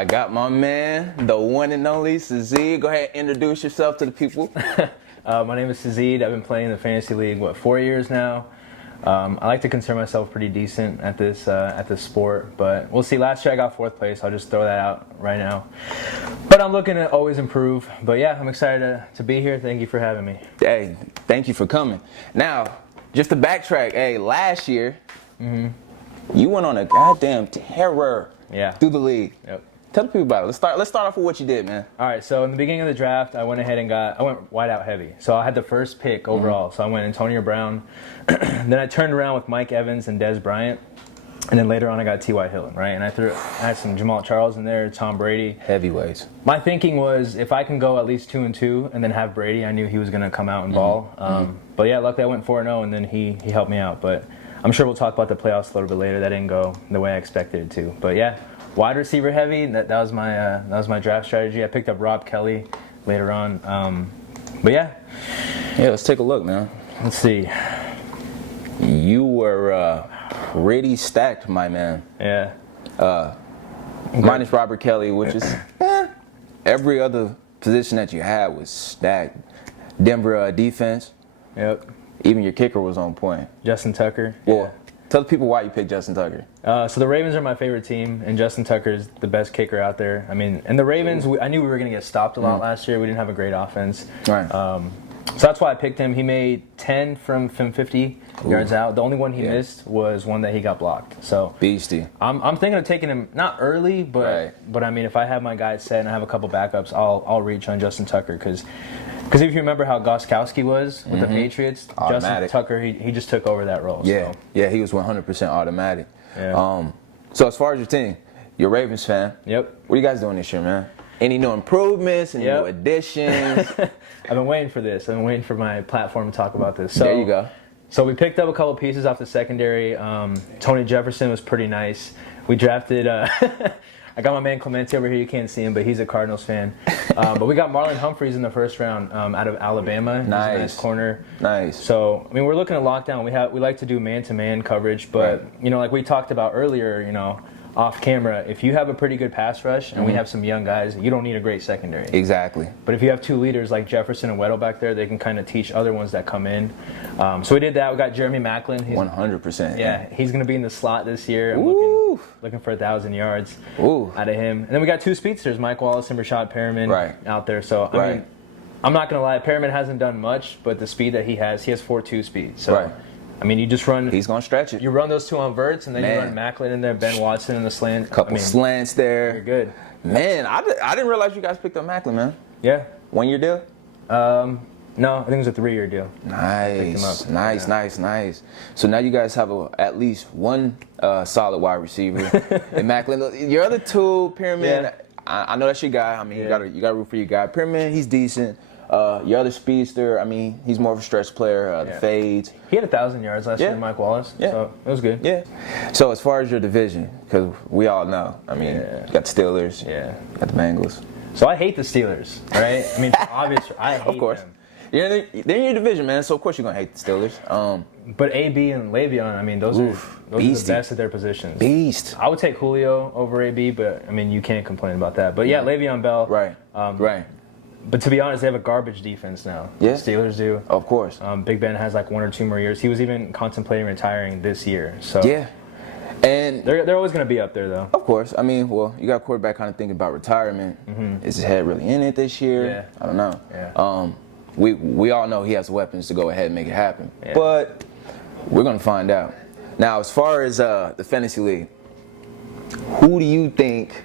I got my man, the one and only Sazid. Go ahead and introduce yourself to the people. My name is Sazid. I've been playing in the fantasy league, 4 years now. I like to consider myself pretty decent at this sport, but we'll see. Last year I got 4th place. I'll just throw that out right now. But I'm looking to always improve. But yeah, I'm excited to be here. Thank you for having me. Hey, thank you for coming. Now, just to backtrack, hey, last year, you went on a goddamn terror through the league. Yep. Tell the people about it. Let's start off with what you did, man. All right, so in the beginning of the draft, I went ahead and I went wide out heavy. So I had the first pick overall. So I went Antonio Brown. Then I turned around with Mike Evans and Dez Bryant. And then later on, I got T.Y. Hilton, right? And I had some Jamal Charles in there, Tom Brady. Heavyweights. My thinking was if I can go at least 2-2 and then have Brady, I knew he was going to come out and ball. But yeah, luckily I went 4-0 and then he helped me out. But I'm sure we'll talk about the playoffs a little bit later. That didn't go the way I expected it to. But yeah. Wide receiver heavy. That was my draft strategy. I picked up Rob Kelly later on. But yeah, let's take a look, man. Let's see. You were pretty stacked, my man. Yeah. Minus Robert Kelly, which is every other position that you had was stacked. Denver defense. Yep. Even your kicker was on point. Justin Tucker. Well, tell the people why you picked Justin Tucker. So the Ravens are my favorite team, and Justin Tucker is the best kicker out there. I mean, and the Ravens, I knew we were going to get stopped a lot last year. We didn't have a great offense. Right. So that's why I picked him. He made 10 from 50 yards out. The only one he missed was one that he got blocked. So beastie. I'm thinking of taking him not early, but I mean, if I have my guys set and I have a couple backups, I'll reach on Justin Tucker because if you remember how Gostkowski was with the Patriots, automatic. Justin Tucker, he just took over that role. Yeah, so. Yeah, he was 100% automatic. Yeah. So as far as your team, you're a Ravens fan. Yep. What are you guys doing this year, man? Any new improvements? Any new additions? I've been waiting for this. I've been waiting for my platform to talk about this. So, there you go. So we picked up a couple pieces off the secondary. Tony Jefferson was pretty nice. We drafted. I got my man Clemente over here. You can't see him, but he's a Cardinals fan. But we got Marlon Humphreys in the first round out of Alabama. Nice. He's a nice corner. Nice. So I mean, we're looking at lockdown. We like to do man-to-man coverage, but like we talked about earlier, off camera, if you have a pretty good pass rush and we have some young guys, you don't need a great secondary. Exactly. But if you have two leaders like Jefferson and Weddle back there, they can kind of teach other ones that come in. So we did that. We got Jeremy Maclin. 100%. Yeah, he's going to be in the slot this year. I'm looking for 1,000 yards out of him. And then we got 2 speedsters, Mike Wallace and Rashad Perriman out there. So, I mean, I'm not going to lie, Perriman hasn't done much, but the speed that he has 4.2 speed. So, I mean, you just run. He's going to stretch it. You run those 2 on verts, and then you run Maclin in there, Ben Watson in the slant. Couple slants there. You're good. Man, I didn't realize you guys picked up Maclin, man. Yeah. 1 year deal? No, I think it was a 3-year deal. Nice. So now you guys have at least one solid wide receiver. And Maclin, your other 2, Perriman, I know that's your guy. I mean, you got to root for your guy. Perriman, he's decent. Your other speedster, I mean, he's more of a stretch player, the fades. He had 1,000 yards last year, Mike Wallace, so it was good. Yeah. So as far as your division, because we all know, I mean, you got the Steelers, you got the Bengals. So I hate the Steelers, right? I mean, obviously, I hate them. They're in your division, man, so of course you're going to hate the Steelers. But AB and Le'Veon, I mean, those are the best at their positions. Beast. I would take Julio over AB, but, I mean, you can't complain about that. But, yeah, Le'Veon Bell. Right. But to be honest, they have a garbage defense now. Yeah. The Steelers do. Of course. Big Ben has like 1 or 2 more years. He was even contemplating retiring this year. So and they're always going to be up there, though. Of course. I mean, well, you got a quarterback kind of thinking about retirement. Is his head really in it this year? Yeah. I don't know. Yeah. We all know he has weapons to go ahead and make it happen. Yeah. But we're going to find out. Now, as far as the fantasy league, who do you think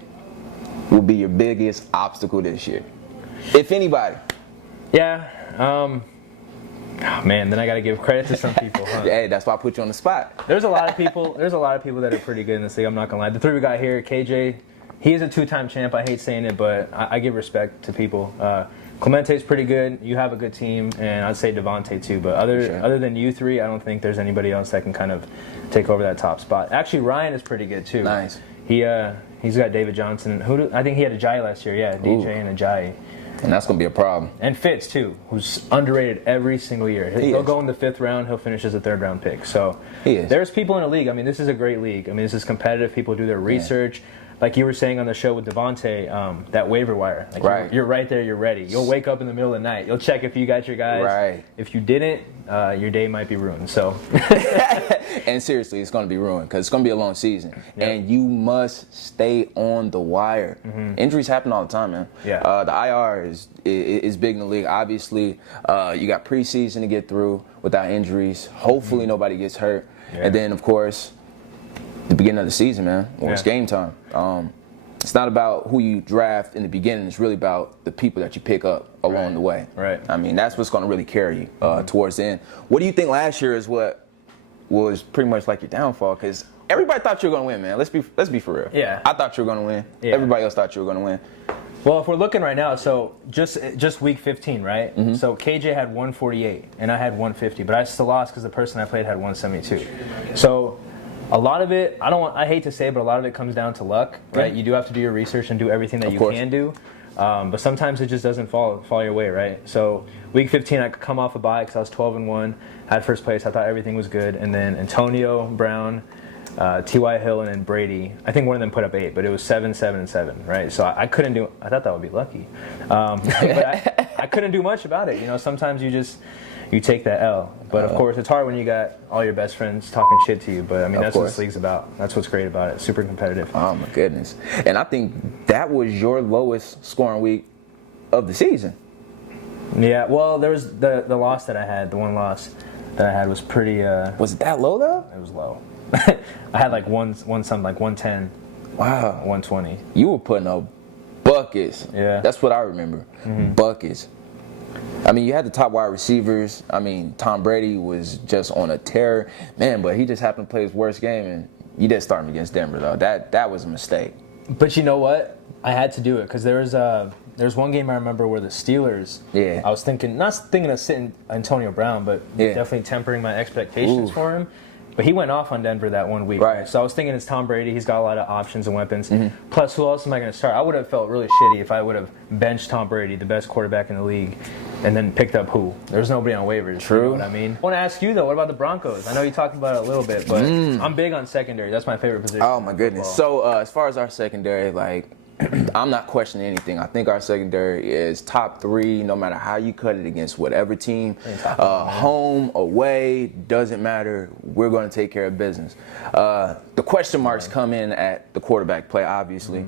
will be your biggest obstacle this year? If anybody. Yeah. Oh, man, then I got to give credit to some people, huh? Hey, that's why I put you on the spot. There's a lot of people that are pretty good in this league, I'm not going to lie. The 3 we got here, KJ, he is a 2-time champ. I hate saying it, but I give respect to people. Clemente's pretty good. You have a good team, and I'd say Devontae too. But other than you 3, I don't think there's anybody else that can kind of take over that top spot. Actually, Ryan is pretty good too. Nice. He's got David Johnson. I think he had Ajayi last year. Yeah, DJ and Ajayi. And that's going to be a problem. And Fitz, too, who's underrated every single year. He'll go in the 5th round. He'll finish as a 3rd-round pick. So there's people in the league. I mean, this is a great league. I mean, this is competitive. People do their research. like you were saying on the show with Devontae, that waiver wire. Like Right. You're right there. You're ready. You'll wake up in the middle of the night. You'll check if you got your guys. Right. If you didn't, your day might be ruined. So. And seriously, it's going to be ruined because it's going to be a long season. Yep. And you must stay on the wire. Injuries happen all the time, man. Yeah. The IR is big in the league. Obviously, you got preseason to get through without injuries. Hopefully, nobody gets hurt. Yeah. And then, of course, the beginning of the season, man, when it's game time. It's not about who you draft in the beginning. It's really about the people that you pick up along the way. Right. I mean, that's what's going to really carry you towards the end. What do you think last year is what was pretty much like your downfall? Because everybody thought you were going to win, man. Let's be for real. Yeah. I thought you were going to win. Yeah. Everybody else thought you were going to win. Well, if we're looking right now, so just week 15, right? So KJ had 148 and I had 150, but I still lost because the person I played had 172. So a lot of it, I hate to say it, but a lot of it comes down to luck, right? You do have to do your research and do everything that you can do. But sometimes it just doesn't fall your way, right? So week 15, I could come off a bye because I was 12-1, had first place. I thought everything was good, and then Antonio Brown, T.Y. Hill, and then Brady. I think one of them put up 8, but it was 7, 7, and 7, right? So I couldn't do. I thought that would be lucky, but I couldn't do much about it. You know, sometimes you take that L. But of course, it's hard when you got all your best friends talking shit to you. But I mean, that's what this league's about. That's what's great about it. Super competitive. Oh my goodness! And I think that was your lowest scoring week of the season. Yeah. Well, there was the loss that I had. The one loss that I had was pretty. Was it that low though? It was low. I had like one something like 110. Wow. 120. You were putting up buckets. Yeah. That's what I remember. Buckets. I mean, you had the top wide receivers. I mean, Tom Brady was just on a tear. Man, but he just happened to play his worst game, and you did start him against Denver, though. That was a mistake. But you know what? I had to do it because there's one game I remember where the Steelers, I was not thinking of sitting Antonio Brown, but definitely tempering my expectations for him. But he went off on Denver that 1 week. Right. So I was thinking it's Tom Brady. He's got a lot of options and weapons. Plus, who else am I going to start? I would have felt really shitty if I would have benched Tom Brady, the best quarterback in the league, and then picked up who? There's nobody on waivers. True. You know what I mean? I want to ask you, though, what about the Broncos? I know you talked about it a little bit, but I'm big on secondary. That's my favorite position. Oh, my goodness. So, as far as our secondary, like, I'm not questioning anything. I think our secondary is top 3, no matter how you cut it against whatever team. Home, away, doesn't matter. We're going to take care of business. The question marks come in at the quarterback play, obviously.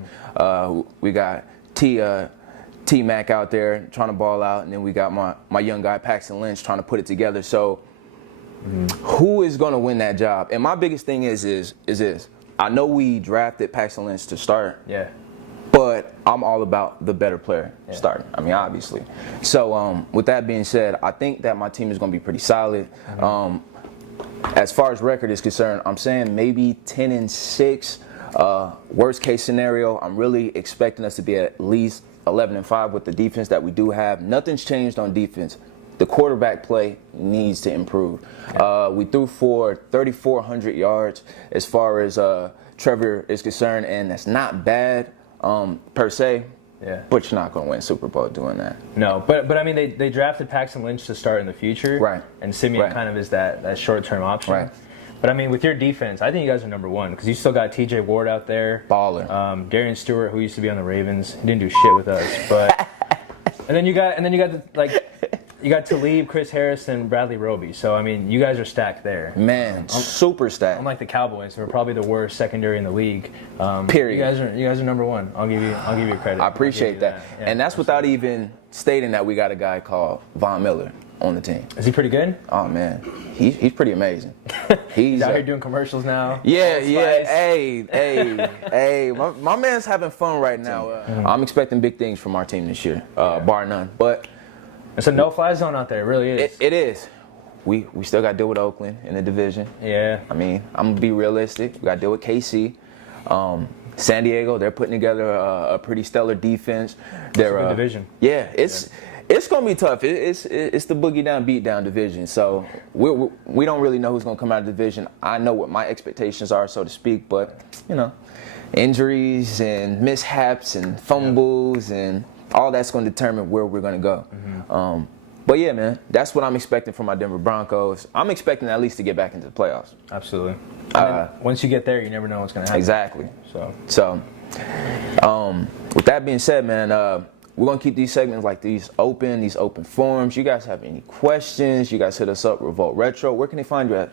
We got T-Mac out there trying to ball out, and then we got my young guy, Paxton Lynch, trying to put it together. So who is going to win that job? And my biggest thing is this. I know we drafted Paxton Lynch to start. Yeah. But I'm all about the better player starting. I mean, obviously. So with that being said, I think that my team is going to be pretty solid. As far as record is concerned, I'm saying maybe 10-6. Worst case scenario, I'm really expecting us to be at least 11-5 with the defense that we do have. Nothing's changed on defense. The quarterback play needs to improve. We threw for 3,400 yards as far as Trevor is concerned, and that's not bad. Per se, but you're not going to win Super Bowl doing that. No, but I mean, they drafted Paxton Lynch to start in the future, right? And Simeon kind of is that short-term option, right? But I mean, with your defense, I think you guys are number 1 because you still got T.J. Ward out there, baller. Darian Stewart, who used to be on the Ravens, he didn't do shit with us, but and then you got you got Talib, Chris Harris, and Bradley Roby. So I mean, you guys are stacked there. Man, super stacked. Unlike the Cowboys, we're probably the worst secondary in the league. Period. You guys are number 1. I'll give you credit. I appreciate that. Yeah, and that's without even stating that we got a guy called Von Miller on the team. Is he pretty good? Oh man, he's pretty amazing. He's out here doing commercials now. Yeah. Hey, my man's having fun right now. I'm expecting big things from our team this year, bar none. But it's a no-fly zone out there. It really is. It is. We still got to deal with Oakland in the division. Yeah. I mean, I'm going to be realistic. We got to deal with KC. San Diego, they're putting together a pretty stellar defense. They're a good division. Yeah, it's going to be tough. It's the boogie down, beat down division. So we don't really know who's going to come out of the division. I know what my expectations are, so to speak. But, injuries and mishaps and fumbles and all that's going to determine where we're going to go. But yeah, man, that's what I'm expecting from my Denver Broncos. I'm expecting at least to get back into the playoffs. Absolutely. Once you get there, you never know what's going to happen. Exactly. So With that being said, man, we're gonna keep these segments like these open forums. You guys have any questions? You guys hit us up, Revolt Retro. Where can they find you at?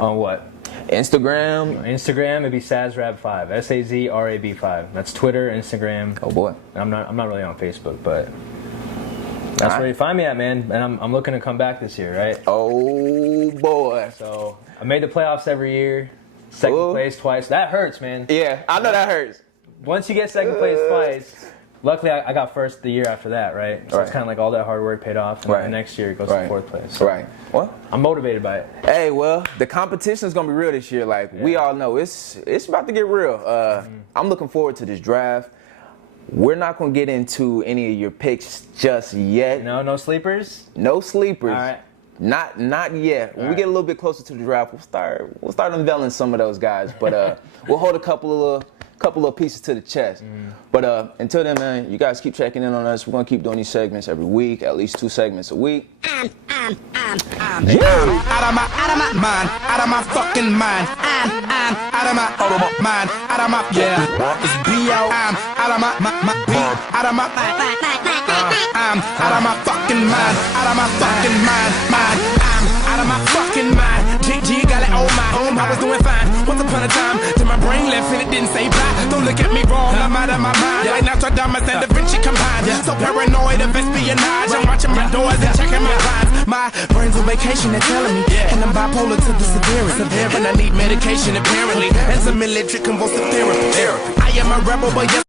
On what? Instagram. Instagram, it'd be SazRab5, SazRab5. That's Twitter, Instagram. Oh boy. I'm not really on Facebook, but that's where you find me at, man. And I'm looking to come back this year, right? Oh boy. So I made the playoffs every year, second place twice. That hurts, man. Yeah, I know that hurts. Once you get second place twice, luckily I got first the year after that, right? So it's kind of like all that hard work paid off, and then the next year it goes to fourth place. So Well, I'm motivated by it. Hey, well, the competition is gonna be real this year. Like we all know, it's about to get real. I'm looking forward to this draft. We're not gonna get into any of your picks just yet. No sleepers. No sleepers. All right. Not yet. When we get a little bit closer to the draft, we'll start unveiling some of those guys. But we'll hold a couple of pieces to the chest. But until then, man, you guys keep checking in on us. We're gonna keep doing these segments every week, at least 2 segments a week. I'm out of my mind, out of my fucking mind. I'm out of my mind, out of my it's B.O. I'm out of my out of my I'm out of my fucking mind, out of my fucking mind. I'm out of my fucking mind. G got it on my own. I was doing fine. Once upon a time, till my brain left and it didn't say bye. Don't look at me wrong, I'm out of my mind. Like Nostradamus and Da Vinci combined. So paranoid of espionage. I'm watching my doors and checking my vibes. My brain's on vacation, they're telling me. And I'm bipolar to the severest. And I need medication apparently. And some military convulsive therapy. I am a rebel, but yes.